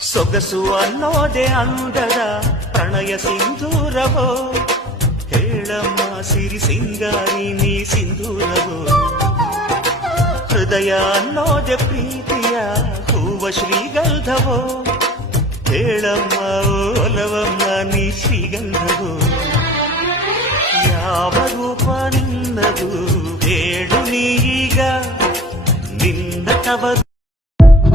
ಸೊಗಸು ಅನ್ನೋದೆ ಅಂದದ ಪ್ರಣಯ ಸಿಂಧೂರವೋ, ಹೇಳಮ್ಮ ಸಿರಿ ಸಿಂಗಾರಿ ನೀ ಸಿಂಧೂರವೋ. ಹೃದಯ ಅನ್ನೋದೆ ಪ್ರೀತಿಯ ಹೂವ ಶ್ರೀಗಂಧವೋ, ಹೇಳಮ್ಮ ಒಲವಮ್ಮ ನೀ ಶ್ರೀಗಂಧವೋ. ಯಾವ ರೂಪ ನಿನ್ನದು ಹೇಳು ನೀಗ, ನಿನ್ನ ತವರು